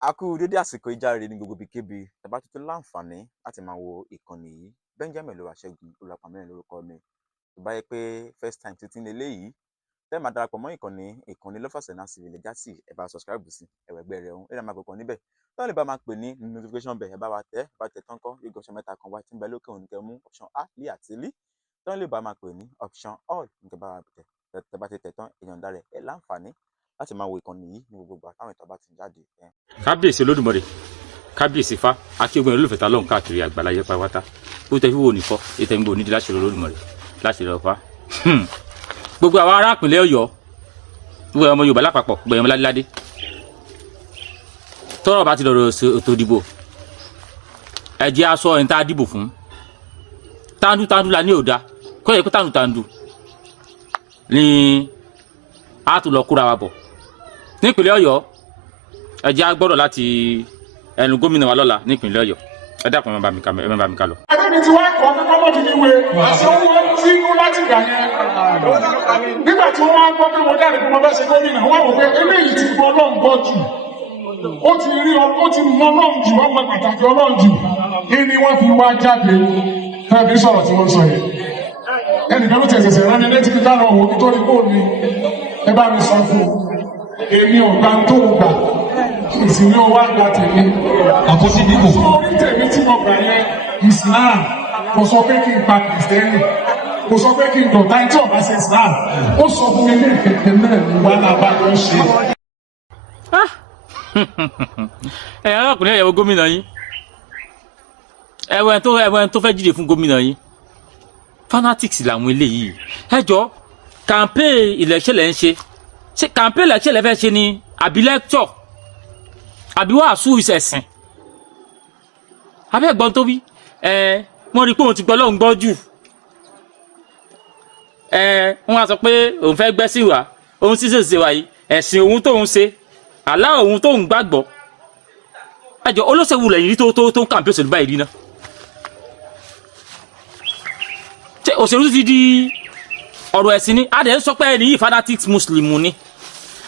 A kú dédé àsìkò ìjáre ní gbogbo ibikíbi ẹ bá tuntun láǹfààní láti máa wo ìkànnì yìí. Benjamin Olúwaṣẹ́gun Olúwapamẹ́rin lórúkọ mi. Tó bá yẹ pé first time tuntun eléyìí tẹ́ máa darapọ̀ mọ́ ìkànnì Lọ́fọ̀ọ́sẹ̀ náà sì lè jásí ẹ bá subscribe sí ẹ̀wẹ̀gbẹ́ rẹ̀ ọ̀hún ẹ̀rọ máa kọ̀ọ̀kan níbẹ̀ tó lè bá máa pè ní notification bell ẹ bá wa tẹ̀ tán kọ́ yóò option mẹ́ta kan wá tí ń bẹ lókè òun kẹ́ mú option a lé àti lí tó lè bá máa pè ní option all nǹkan bá wa tẹ̀ bá ti tẹ̀ tán èèyàn dára ẹ̀ láǹfààní láti máa wo ìkànnì yìí ní gbogbo ìgbà táwọn ìtàn bá ti jáde. Kábíyèsí Olódùmarè, kábíyèsí Ifá, akíogun olólùfẹ́ ta lọ́hùn káàkiri àgbáláyé pátápátá ó tẹ́ fíwò nìfọ́ ètò ìgbò nídìí láṣẹ Olódùmarè láṣẹ Ọ̀fà. Gbogbo àwọn ará ìpínlẹ̀ Ọ̀yọ́ gbogbo ọmọ Yorùbá lápapọ̀ gbogbo ọmọ ládéládé tọ́rọ̀ bá ti lọ́rọ̀ ètò ìdìbò ẹ jẹ́ aṣọ ẹni tá a dìbò fún tándú la ní òda kọ́ yẹ kó tándú ni a tún lọ kóra wa bọ̀ nípínlẹ̀ Ọ̀yọ́ ẹ jẹ́ agbọ́dọ̀ láti ẹnu gómìnà wa lọ́la nípínlẹ̀ Ọ̀yọ́ ẹ dákun ẹ bá mi ká lọ. Adébí ti wá kọ́ fún kọ́mọ́ ti níwe àṣẹ wọn tí inú láti gbà yẹn. Nígbà tí wọ́n wá gbọ́ pé mo dáre pé mo bá ṣe gómìnà, wọ́n wò pé eléyìí ti gbọ́ Ọlọ́run gbọ́ jù. Ó ti rí ó ti mọ Ọlọ́run jù, wọ́n mọ pàtàkì Ọlọ́run jù. Kí ni wọ́n fi wá jáde? Fẹ́mi sọ̀rọ̀ tí wọ́n sọ yẹn. Ẹnìkan ló tẹ̀sẹ̀sẹ̀ rán mi létí kí dáná òun nítorí kó mi. Ẹ bá mi sọ fún un. Èmi ò gbà tó gbà. Ìsìn yóò wá gba tèmi. Àkọsí dìbò. Sórí tèmi tí mo gbà yẹn, Islam kò sọ pé kí n pa Kìrìsìtẹ́nì, kò sọ pé kí n dọ̀tá ẹni tí ò bá ṣe Islam. Ó sọ fún mi ní ìkẹ̀kẹ̀ náà ní wà lábàjọ ṣe. Ẹ arákùnrin ẹ̀yẹ̀wò gómìnà yín ẹ̀wọ̀n tó fẹ́ jíde fún gómìnà yín fanatics làwọn eléyìí. Ẹ jọ campaign election lẹ́ ń ṣe campaign election lẹ́ fẹ́ ṣe ni àbí lecture àbí wàásù ìṣẹ̀sìn abẹ́gbọ́n tó bí wọ́n rí pé òun ti gbọ́ lọ́hùn gbọ́ jù wọ́n wá sọ pé òun fẹ́ gbẹ́sìn wá òun sì ṣèṣe wá yìí ẹ̀sìn òun tóun ṣe àlá òun tóun gbàgbọ́ ẹjọ́ olóṣèlú lẹ́yìn rí tó ń kàǹpé òṣèlú báyìí rí náà òṣèlú ti di ọ̀rọ̀ ẹ̀sìn ni adẹ̀ ń sọ pé ẹni yìí fanatics muslim ni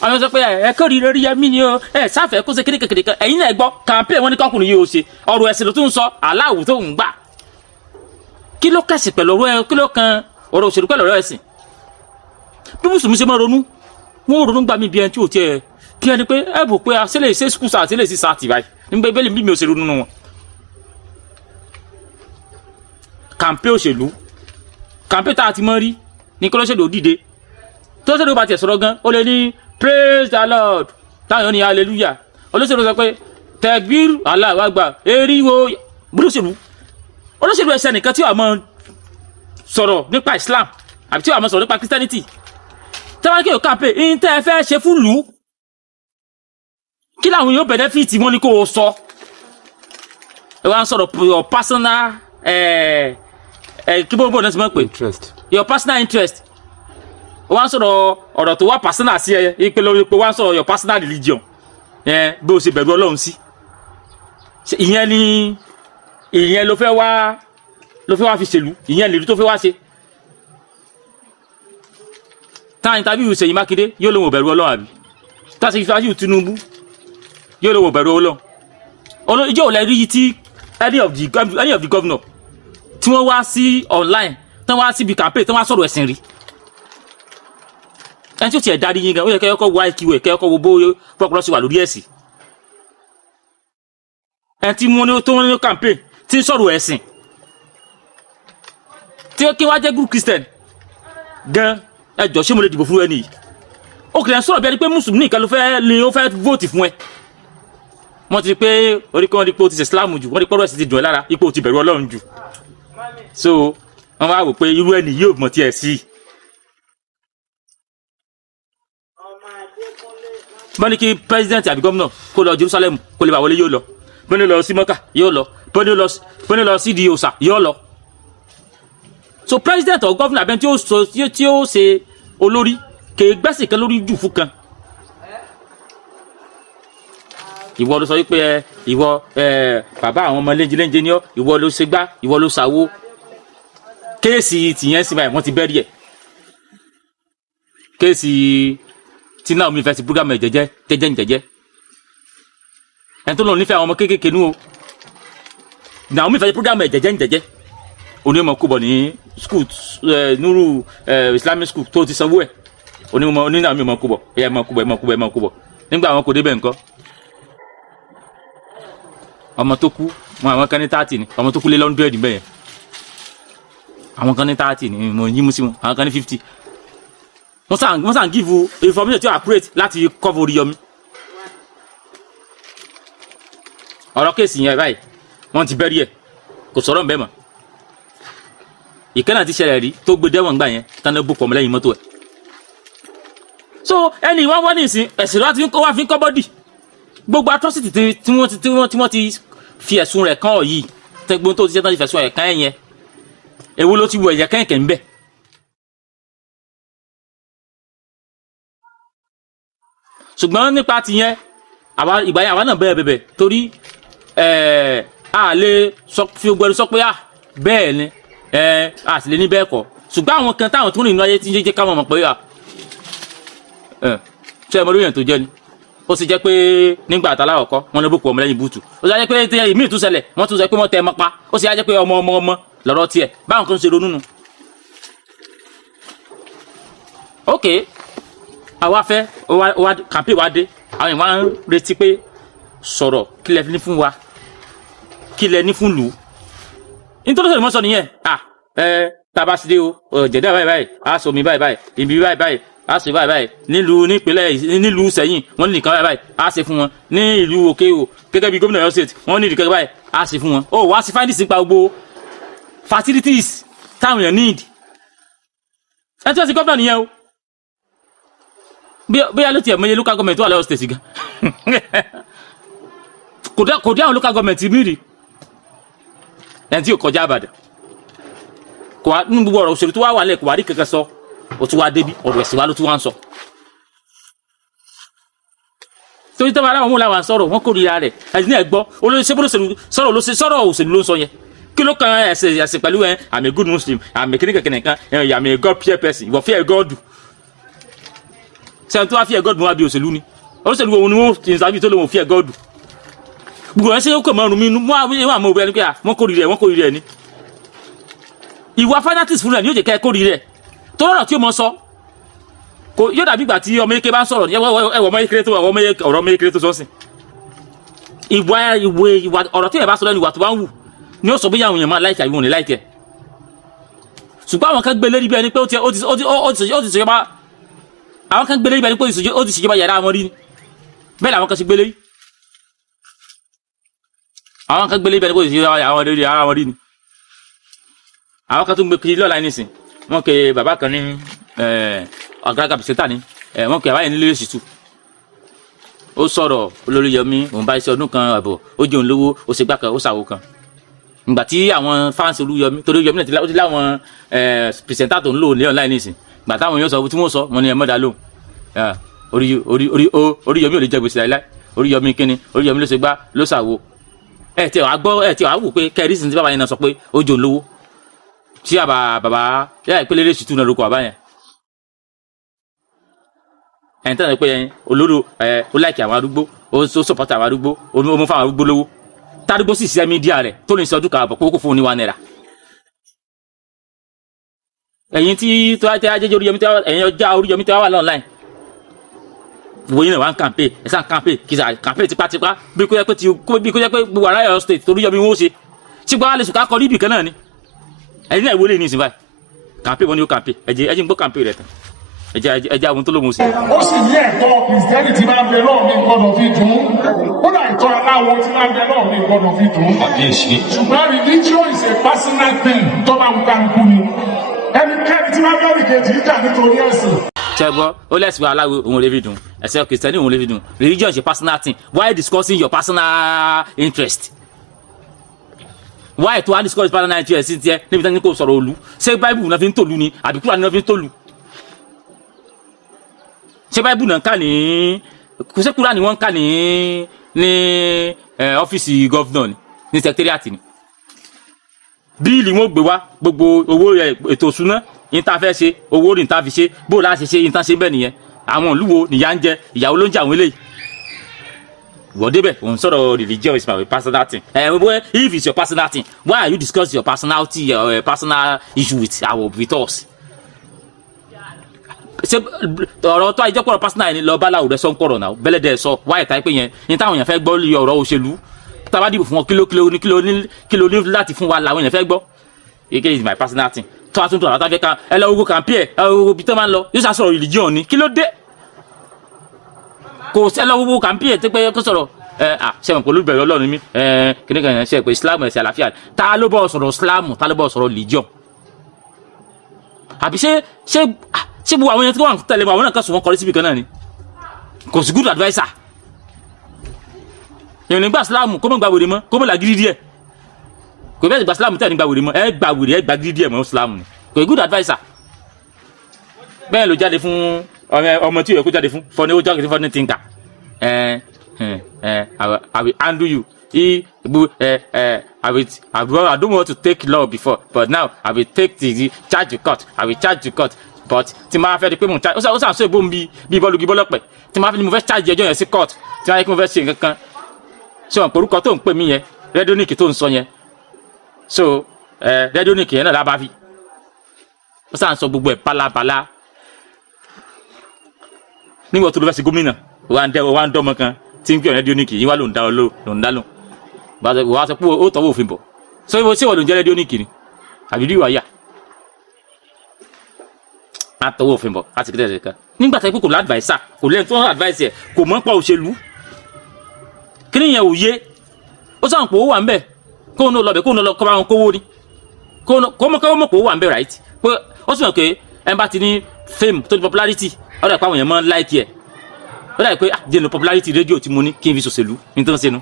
àwọn sọ pé ẹ kórìí lórí yẹmí ni o ẹ sáfẹ kó ṣe kékeré kan ẹ̀yin náà gbọ́ campaign wọn ní kọkùnrin yìí ó ṣe ọ̀rọ̀ ẹ̀sìn ló tún sọ aláwù tó ń gbà kí ló kẹsì pẹ̀lú ọ̀rọ̀ kí ló kan ọ̀rọ̀ òṣèlú pẹ̀lú ọ̀rọ̀ ẹ̀sìn bí mùsùlùmí ṣe máa ronú wọn ò ronú gbà mí bí ẹni tí ò tiẹ̀ kí ẹni pé ẹ bò pé àṣẹlẹ ṣe skul sáà àṣẹlẹ sí sáà tì báyìí nígbà ìbẹ́lẹ̀ bí mi òṣèlú nínú wọn. campaign òṣèlú campaign tá a ti mọ rí ní kọ́lọ́ṣẹ́lú òdìdé tó ṣèlú bá tiẹ̀ sọ̀rọ̀ gan ó lè ní praise the Lord táwọn ní hallelujah olóṣèlú sọ pé tẹgbír Allahu Akbar eriwo olóṣèlú ẹsẹ nìkan tí wàá mọ sọ̀rọ̀ nípa Islam àbí tí wàá mọ sọ̀rọ̀ nípa Christianity tẹ́wọ́n kí o campaign in tẹ́ ẹ fẹ́ ṣe fún lù ú kí làwọn yóò benefit wọn ni kò sọ ẹ wá ń sọ̀rọ̀ your personal kí bó náà ti máa ń pè your personal interest wọ́n sọ̀rọ̀ ọ̀rọ̀ tó wá personal sí ẹ ipe lórí pé wọ́n sọ̀rọ̀ your personal religion bí o ṣe bẹ̀rù Ọlọ́run sí ìyẹn ló fẹ́ wá fi ṣèlú ìyẹn lèlú tó fẹ́ wá ṣe táà interview Ṣèyí Mákindé yóò lóun ò bẹ̀rù Ọlọ́run àbí táà ṣe interview Tinubu yóò lóun ò bẹ̀rù Ọlọ́run ìjọ òlẹ̀ rí tí any of the governor tí wọ́n wá sí online tí wọ́n wá síbi campaign tí wọ́n wá sọ̀rọ̀ ẹ̀sìn rí ẹni tí ó tiẹ̀ darí yín gan ó yẹ kẹ́yọ́kọ́ wá ìkíwẹ̀ kẹ́yọ́kọ́ wo bó pọ́pọ́lọ́ sí wà lórí ẹ̀sìn ẹni tí wọ́n ní tó wọ́n ní campaign tí ń sọ̀rọ̀ ẹ̀sìn tí ó kí wá jẹ́ group Christian gan ẹ jọ ṣé mo lè dìbò fún ẹni yìí ó kìlẹ̀ ń sọ̀rọ̀ bí ẹni pé mùsùlùmí nìkan ló fẹ́ vóòtì fún ẹ wọ́n ti pé orí kan ipò ti ṣe Islam jù wọ́n ti pọ́rọ̀ sí ti dùn ẹ́ lára ipò ti bẹ̀rù Ọlọ́run jù so wọ́n wá wò pé irú ẹni yóò mọ̀ tiẹ̀ sí i. bọ́n ní kí president àbí gómìnà kó lọ Jerusalem kó lè bá wọlé yóò lọ bọ́n ní lọ sí Mọ́kà yóò lọ bọ́n ní lọ sí di òòṣà yóò lọ. so president or governor abẹ́ni tí ó ṣe olórí kè é gbẹ́sì kan lórí jù fún kan. ìwọ ló sọ wípé ìwọ bàbá àwọn ọmọ léńjẹ ní ọ ìwọ ló ṣe gbá ìwọ ló ṣàwo kéèsì tìyẹn sì báyìí wọ́n ti bẹ́rí ẹ̀ kéèsì tí náà omi fẹ́ sí programme jẹ́jẹ́ ẹni tó lọ nífẹ̀ẹ́ àwọn ọmọ kéékèèké nú o náà omi fẹ́ sí programme jẹ́jẹ́ onímọ̀ kúbọ̀ ní school Nuru Islamic school tó ti sanwó ẹ̀ onínà mi mọ̀ kúbọ̀ ẹ̀ mọ̀ kúbọ̀ nígbà àwọn kò débẹ̀ nǹkan ọmọ tó kú àwọn kan ní 30 ni ọmọ tó kú lé 100 bẹ́ẹ̀ àwọn kan ní 30 ni mo yí mú sí wọn àwọn kan ní 50 wọ́n sàn give information tí ó accurate láti cover Oríyọmí ọ̀rọ̀ kéèsì yẹn báyìí wọ́n ti bẹ́rí ẹ̀ kò sọ̀rọ̀ mbẹ́ mọ́ ìkànnà ti ṣẹlẹ̀ rí tó gbé dẹ́wọ̀n gbà yẹn tán ló bó pọ̀ mọ́lẹ́yìn mọ́tò ẹ̀ so ẹni wọ́n ní ìsìn ẹ̀sìn láti wá fi ń kọ́ bọ́dì gbogbo atrocity tí wọ́n ti fi ẹ̀sùn rẹ̀ kàn ọ́ yìí tẹ́gbọ́n tó ti ṣe tán ti fẹ̀sùn ẹ̀ kàn yẹn èwo ló ti wọ ẹ̀jẹ̀ kẹ́kẹ́ ń bẹ̀. ṣùgbọ́n nípa tìyẹn ìgbà yẹn àwa náà bẹ̀rẹ̀ torí a lè fi gbẹrù sọ pé bẹ́ẹ̀ ni a sì lè ní bẹ́ẹ̀ kọ́ ṣùgbọ́n àwọn kan táwọn tó rìn inú ayé ti ń jẹ́ káwọn mọ̀ pé ṣé ẹ mọ lóyún tó jẹ́ ni ó sì jẹ́ pé nígbà àtàláwọ̀ kọ́ wọn ló bó pọ̀ ọmọ lẹ́yìn búùtù ó sì jẹ́ pé ìmí ìtúsẹ̀lẹ̀ wọ́n tún sọ pé wọ́n tẹ ẹmọ pa ó sì jẹ́ pé ọmọ lọ́rọ̀ tiẹ̀ báwọn kan ń ṣe ronú nu. ok àwa fẹ́ kàmpé wa dé àwọn ìwà ń retí pé sọ̀rọ̀ kí lẹ ní fún wa kí lẹ ní fún lù ú nítorí sọ̀rọ̀ mọ́ sọ nìyẹn tàbá sí dé o jẹ̀dá báyìí a sọ mi báyìí ibi báyìí a ṣe báyìí nílùú Ṣẹ̀yìn wọ́n ní nìkan báyìí a ṣe fún wọn ní ìlú òkè o gẹ́gẹ́ bí gómìnà Ọ̀yọ́ state wọ́n ní nìkan báyìí a ṣe fún wọn ó wá sí findings nípa gbogbo facilities táwọn èèyàn need ẹ tí wọ́n ti gómìnà nìyẹn o bí a ló tiẹ̀ mọye local government wà lọ́wọ́ state gan kò dé àwọn local government mi rí ẹni tí yóò kọjá Ìbàdàn kò wá nínú gbogbo ọ̀rọ̀ òṣèlú tó wà wà lẹ̀ kò wá rí kankan sọ ó tún wá débi ọ̀rọ̀ ẹ̀sìn wa ló tún wá ń sọ. torí tẹ́wọ́ aláwọ̀ mú làwọn sọ̀rọ̀ wọ́n kórìíra rẹ̀ ẹ̀sìn ní ẹ̀gbọ́ olóṣèlú sọ̀rọ̀ òṣèlú ló ń sọ yẹn kí ló kan ẹ̀sìn pẹ̀lú I'm a good Muslim I'm a kìnnìkan I'm a God fear person ìwọ fear God sẹ́yìn tó wá fear God mú wá bí òṣèlú ni olóṣèlú wo ni wọ́n ti ń sábì tó lóun fear God gbogbo ẹ̀sìn yóò kọ̀ mọ́ ọ̀run mi mú àwọn ọmọ obìnrin pé wọ́n kórìíra ẹ̀ ni ìwà fanatics fún rẹ̀ ni yóò jẹ́ kẹ́ kórìíra ẹ̀ tó lọ́rọ̀ tí ó mọ sọ kò yóò dàbí ìgbà tí ọmọ eke bá ń sọ̀rọ̀ ẹwọ ọmọ eke tó ọ̀rọ̀ ọmọ eke tó sọ́sìn ìwà ọ̀rọ̀ tí ẹ̀ bá sọ lẹ́nu ìwà tó bá ń wù ni ó sọ bóyá àwọn èèyàn máa láìkì àbí wọn ní láìkì ẹ̀ ṣùgbọ́n àwọn kan gbé lérí bí ẹni pé ó ti ṣèjọba àwọn kan gbé lérí bí ẹni pé ó ti ṣèjọba yàrá wọn rí ni bẹ́ẹ̀ làwọn kan ṣe gbé lérí àwọn kan gbé lérí bí ẹni pé ó ti ṣèjọba yàrá wọn rí ni àwọn kan tún gbé kiri lọ́la nísìn wọ́n ke bàbá kan ní ọ̀gára pìsẹ́tà ní wọ́n ke àbáyé nílé èsì tù ó sọ̀rọ̀ Olóríyọmí òun bá iṣẹ́ ọdún kan àbọ̀ ó jẹun lówó ó ṣe gbá kan ó ṣàwó kan ìgbà tí àwọn fáǹsì Olúyọmí torí Olúyọmí náà ti láwọn pìsẹ́tà tó ń lò ní online nísìn ìgbà táwọn yóò sọ tí wọ́n sọ wọn ni ẹ mọ́dà lóhùn Oríyọmí ò lè jẹ gbèsè láíláí Oríyọmí kíni Oríyọmí ló ṣe gbá ló ṣàwó ẹ tí wàá wò pé kẹrìsì tí bàbá yẹn náà sọ pé ó jẹun lówó tí bàbá yà ìpele lè ṣètò náà lóko àbá yẹn ẹni tẹ́lẹ̀ pé yẹn olóró ó láìkì àwọn arúgbó ó sọpọ́tà àwọn arúgbó ó mú fáwọn arúgbó lówó tárúgbó sì ṣiṣẹ́ mídíà rẹ̀ tó lè ṣe ọdún kan àbọ̀ kókó fún oníwà náírà ẹ̀yin tí tó wá tẹ́ ajẹ́jẹ́ Oríyọmí tẹ́ ẹ̀yin ọjà Oríyọmí tẹ́ wá wà lọ́nláìn wọ́n yín náà wá ń kàmpé ẹ̀sán kàmpé kìsà kàmpé tipátipá bí kò yẹ pé gbogbo ará Ọ̀yọ́ state torí Oríyọmí wọn ó ṣe ṣùgbọ́n alẹ́ sùn ká kọ́ níbì kan náà ni ẹ̀yin náà ìwọlé ní ìsìn báyìí kàmpé wọn ni ó kàmpé ẹ̀jẹ̀ ń gbọ́ kàmpé rẹ̀ tán ẹjẹ àwọn tó lóun sí. ó sì ní ẹ̀tọ́ kìrìsìtẹ́nì tí máa ń bẹ náà ní gbọ́dọ̀ fi dùn ún kódà ẹ̀tọ́ aláwo tí máa ń bẹ náà ní gbọ́dọ̀ fi dùn ún. ṣùgbọ́n religion is a personal thing tó máa ń kálukú ni ẹnikẹ́ni tí máa ń bẹ́ẹ̀ kejì jà nítorí ẹ̀sìn. ṣẹ́gbọ́ ó lẹ́sìn aláwo òun lè fi dùn ẹ̀sẹ̀ kìrìsìtẹ́nì òun lè fi dùn religion is a personal thing why discussing your personal interest why to wan discuss personal interest sí tiẹ̀ níbi tí wọ́n ní kò sọ̀rọ̀ òlu ṣé bible náà fi ń tòlu ni àbí kúrò náà fi ń tòlu ṣé bible náà kà ní kò ṣe kúrò ní wọ́n kà ní ọ́fíìsì gọ́fúnà ní secretariat ni bíìlì wọn gbé wá gbogbo owó ètò ìṣúná yín tá a fẹ́ ṣe owó ní tá a fi ṣe bó o láti ṣe yín tá a ṣe bẹ́ẹ̀ nìyẹn àwọn olúwo nìyà ń jẹ ìyàwó ló ń jẹ àwọn eléyìí wọ́n débẹ̀ òun sọ̀rọ̀ religion is my personal thing if it's your personal thing why are you discussing your personality your personal issue with us ṣe ọ̀rọ̀ tó àìjẹ́pọ̀ personal yẹn lọ bá láwùrẹ́ sọ ń kọ̀rọ̀ náà bẹ́lẹ̀ dẹ̀ sọ wáyé táyé pé yẹn ní táwọn èèyàn fẹ́ gbọ́ lórí ọ̀rọ̀ òṣèlú tábà dìbò fún wọn kíló ní láti fún wa làwọn èèyàn fẹ́ gbọ́ again is my personal thing tó a tún tó àlàtà fẹ́ ká ẹ lọ ogun kàmpí ẹ ogun bí tó máa ń lọ yóò sàsọ̀rọ̀ religion ni kí ló dé kò ẹ lọ ogun kàmpí ẹ tó pé kó sọ̀rọ̀ ṣe mọ̀ pé olùbẹ̀rẹ̀ ọlọ́run mi kíní kan yẹn ṣe pé islam ẹ̀sìn àlàáfíà ta ló bọ̀ sọ̀rọ̀ islam ta ló bọ̀ sọ̀rọ̀ religion àbí ṣé gbogbo àwọn yẹn tí wọ́n tẹ̀lé àwọn náà kan sùn wọ́n kọrí síbi kan náà ni kò sí good adviser èèyàn nígbà islam kó mọ̀ gba wèrè mọ́ kó mọ̀ làgídí díẹ̀ kò bẹ́ẹ̀ gba islam tẹ̀ nígbà wèrè mọ́ ẹ gba wèrè ẹ gba gídí díẹ̀ mọ́ islam ni kò sí good adviser bẹ́ẹ̀ ló jáde fún ọmọ tí yóò kó jáde fún fọ́ni ó jáde fọ́ni thinker I will handle you I don't want to take law before but now I will take the charge you cut I will charge you cut but tí máa fẹ́ di pé mo ń charge ó sàṣọ ìbò mi bí bọ́ọ̀lù gí bọ́lọ́pẹ̀ tí máa fẹ́ ni mo fẹ́ charge ẹjọ́ yẹn sí court tí máa yẹ kí mo fẹ́ ṣe nǹkan kan ṣé wọn porúkọ tó ń pè mí yẹn rẹ́díónìkì tó ń sọ yẹn so rẹ́díónìkì yẹn náà lábá fi ó sàn sọ gbogbo ẹ̀ pálapàla nígbà tó ló fẹ́ ṣe gómìnà wà ń dọ́mọ kan tí ń gbé rẹ́díónìkì yín wá ló ń dá ló ń dá lò wàá sọ pé ó tọwọ́ òfin bọ̀ so ṣé wọ́n ló ń jẹ́ rẹ́díónìkì ni àbí rí wáyà á tọwọ́ òfin bọ̀ láti kíkẹ́ ẹ̀ka nígbà tó yẹ pé kò ládùváísà kò lẹ́yìn tó ń advice ẹ̀ kò mọ́ pa òṣèlú kí ni yẹn ò yé ó sàn pé ó wà ń bẹ̀ kó ń lọ bẹ̀ kó ń lọ kọ́ bá wọn kówó ni kó mọ̀ pé ó wà ń bẹ̀ right pé ó sì mọ̀ pé ẹ̀ bá ti ní fame tó ní popularity ó dà pé àwọn èèyàn máa ń like ẹ̀ ó dà pé jẹ́nu popularity rédíò tí mo ní kí n fi ṣòṣèlú ní tó ń ṣẹnu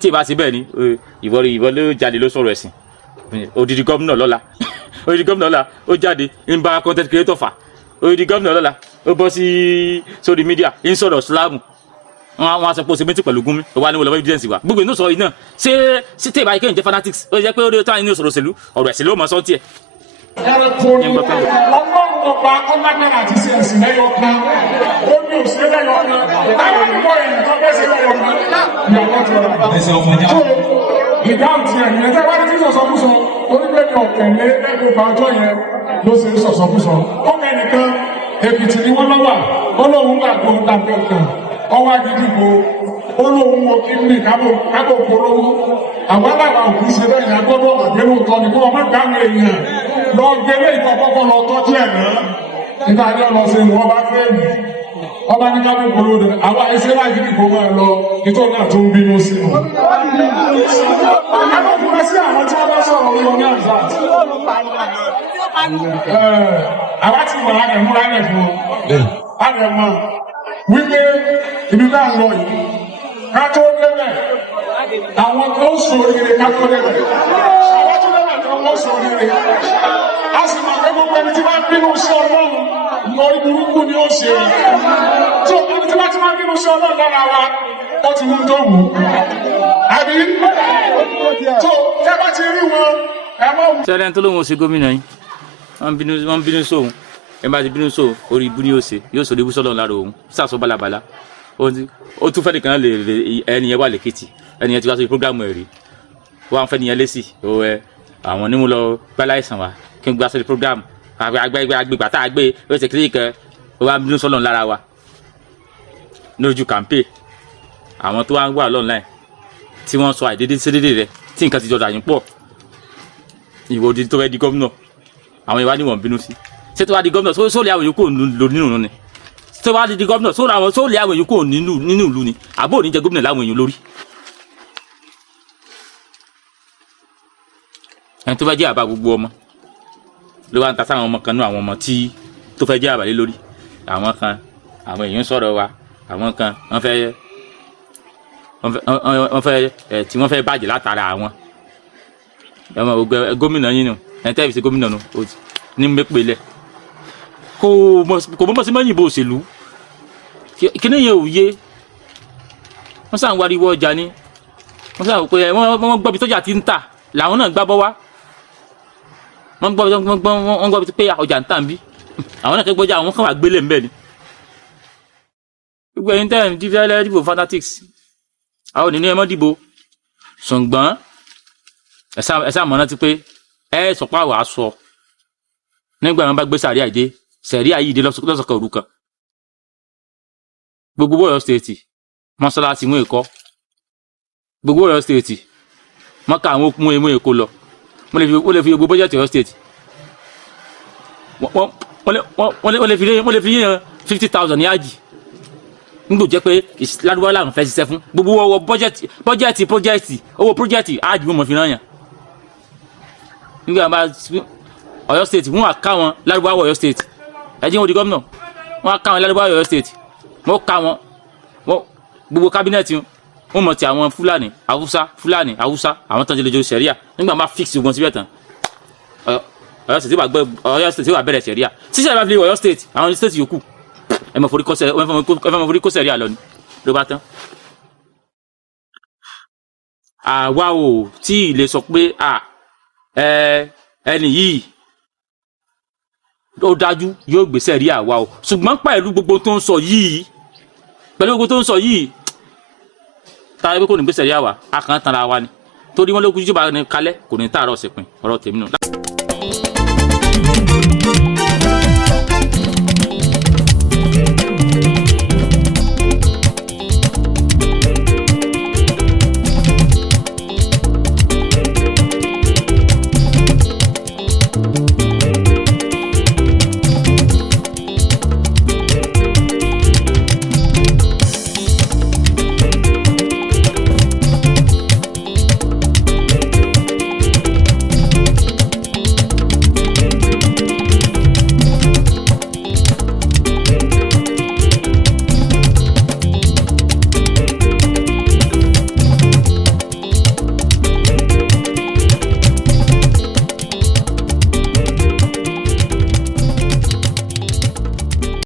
tí ì bá ṣe bẹ́ẹ̀ ni ìwọ ló jáde ló sọ̀rọ̀ ẹ̀sìn odidi gómìnà lọ́la odidi gómìnà lọ́la ó jáde ń bá content creator fà odidi gómìnà lọ́la ó bọ́ sí sórí mídíà ń sọ̀rọ̀ sílámù wọn aṣọ pé o ṣe méjì pẹ̀lú gúnmi ó wá ní wọlé evidence wa gbogbo inú sọ yìí náà ṣé tí ì bá yẹ kéèyàn jẹ́ fanatics ó jẹ́ pé ó rí tó àyìn ní òṣòro òṣèlú ọ̀rọ̀ ẹ̀sìn ló mọ̀ sọ́ọ́ tiẹ̀. Ọlọ́run ọba ọlágbára àti ṣe ẹ̀sìn lẹ́yọ̀ kan ó ní òṣèré lẹ́yọ̀ kan táwọn ìwọ èèyàn tó fẹ́ ṣe lẹ́yọ̀ kan ní ọ̀pọ̀ tí ọ̀rọ̀ tó ìdáhùn ti ẹ̀yìn ẹ̀jẹ̀ wá ní tí sọ̀sọ̀kúsọ onígbẹ̀mí ọ̀tẹ̀lé ẹgbẹ̀fà ọjọ́ yẹn ló ṣe sọ̀sọ̀kúsọ ó kẹ́nìkan Èkìtì ni wọ́n lọ́wọ́ Ọlọ́run gbàgbọ́ dàbẹ̀ kan ọwọ́ agídìbò Ọlọ́run wo kí ní kábò polówó àwọn aláwọ̀ òkú ṣe bẹ́ẹ̀ yẹn gbọ́dọ̀ àgbélò tọ́ ni kó ọmọ gbàgbé èèyàn lọ gbélé ìkọ̀kọ́kọ́ lọ tọ́jú ẹ̀ náà nígbà tí ọlọ́ sí wọn bá fẹ́ mi ọba ní kábò polówó àwọn ẹsẹ̀ láti dìbò máa lọ ìtọ́ náà tó ń bínú sí wọn. Akọ́kùnrin sí àwọn tí wọ́n bá sọ̀rọ̀ orí wọn ní àṣà. Àwa ti wà á rẹ̀ múra rẹ̀ fún ọ. A rẹ̀ mọ̀ wípé ibi bá ń lọ yìí ká tó débẹ̀ àwọn tó ń sọ oríire ká tó débẹ̀. Àwọn tó débẹ̀ tó ń sọ oríire. A sì máa fẹ́ gbogbo ẹni tí wọ́n bínú sí Ọlọ́run lórí burúkú ni ó ṣe. Tó ẹni tí wọ́n ti máa bínú sí Ọlọ́run lára wa ó ti mú tó wù. Àbí tó tẹ́ bá ti rí wọn ẹ mọ̀ wù. sẹ́lẹ̀ tó lóun ò ṣe gómìnà yín wọ́n bínú sóun ẹ bá ti bínú sóun orí ibú ni yóò ṣe yóò sọ ibú sọ́lọ́ lára òun sàṣọ balabala ó tún fẹ́ẹ́ nìkan lè ẹni yẹn wà lẹ́kìtì ẹni yẹn ti wá sórí programu ẹ̀ rí wọ́n fẹ́ nìyẹn lẹ́sì àwọn onímọ̀ lọ gbálá ìsàn wa kí n gbá sórí programu àgbègbè tá a gbé ó ṣe kílíkì kan ó wá bínú sọ́lọ́ lára wa lójú kàmpé àwọn tó wá ń wà lọ́nà tí wọ́n sọ àìdédé sí dédé rẹ tí nǹkan ti jọ dà yín pọ̀ ìwọ òdi tó fẹ́ di gómìnà àwọn ìwádìí wọn bínú sí ṣé tó wá di gómìnà só lé àwọn èèyàn kúrò nínú ni tó wá di gómìnà só lé àwọn èèyàn kúrò nínú ìlú ni àbó ní jẹ gómìnà láwọn èèyàn lórí. ẹni tó fẹ́ jẹ́ àbá gbogbo ọmọ ló wá ń ta sáwọn ọmọ kan nú àwọn ọmọ tí tó fẹ́ jẹ́ àbálé lórí àwọn kan àwọn èèyàn sọ̀rọ̀ wa àwọn kan wọ́n fẹ́ tí wọ́n fẹ́ bàjẹ́ látara àwọn gómìnà yín nù ẹni tẹ́ fi ṣe gómìnà nù ní mẹ́pẹ́lẹ̀ kò mọ̀ sí mọ́yìnbó òṣèlú kíní yẹn ò yé wọ́n sàn wariwo ọjà ni wọ́n sàn pé wọ́n gbọ́ bí tọ́jà ti ń tà làwọn náà gbábọ́ wá wọ́n gbọ́ bí pé ọjà ń tà ń bí àwọn náà kẹ́gbọ́jà àwọn kan wà gbélé ń bẹ̀ ni gbogbo ẹ̀yin tẹ́ ẹ̀ ń dìbò fanatics àwọn ènìyàn ẹ̀ mọ́ dìbò ṣùgbọ́n ẹ̀sà mọ̀ náà ti pé ẹ̀ sọ̀pá wàá sọ nígbà wọn bá gbé sàríà dé sẹ̀ríà yìí dé lọ́sọ̀kọ̀ òru kan gbogbo Ọ̀yọ́ stéètì mọ́sálásí mú èkó gbogbo Ọ̀yọ́ stéètì mọ́ká àwọn okùn mú èkó lọ wọ́n lè fi gbogbo bọ́jẹ̀tì Ọ̀yọ́ stéètì wọ́n lè fi yíyan 50,000 ní àjì nígbò jẹ́ pé ládùúgbò làwọn fẹ́ ṣiṣẹ́ fún gbogbo owó bọ́jẹ̀tì owó pọ́jẹ̀tì àjì mọ̀ fi ràn yàn nígbà bá Ọ̀yọ́ state wọn ká wọn lárúbáwá Ọ̀yọ́ state ẹjẹ wọn di gómìnà wọn ká wọn lárúbáwá Ọ̀yọ́ state wọn ká wọn gbogbo kábínẹ̀tì wọn mọ̀ ti àwọn fúlàní haúsá àwọn tán ti lè jọ sẹ̀ríà nígbà máa fix ogun síbẹ̀ tán Ọ̀yọ́ state wà bẹ̀rẹ̀ sẹ̀ríà sísè bá fi lè Ọ̀yọ́ state àwọn state yòókù ẹ mọ̀ forí kó sẹ̀ríà lọ ni ló bá tán. àwa ò tí ì lè sọ pé ẹni yìí ó dájú yóò gbèsè rí àwa o ṣùgbọ́n pẹ̀lú gbogbo tó ń sọ yìí tààrà pé kò ní gbèsè rí àwa a kàn ń tanra wa ni torí wọn ló kú jíjọba ní kalẹ̀ kò ní tààrọ̀ ṣèpin ọ̀rọ̀ tèmi nù.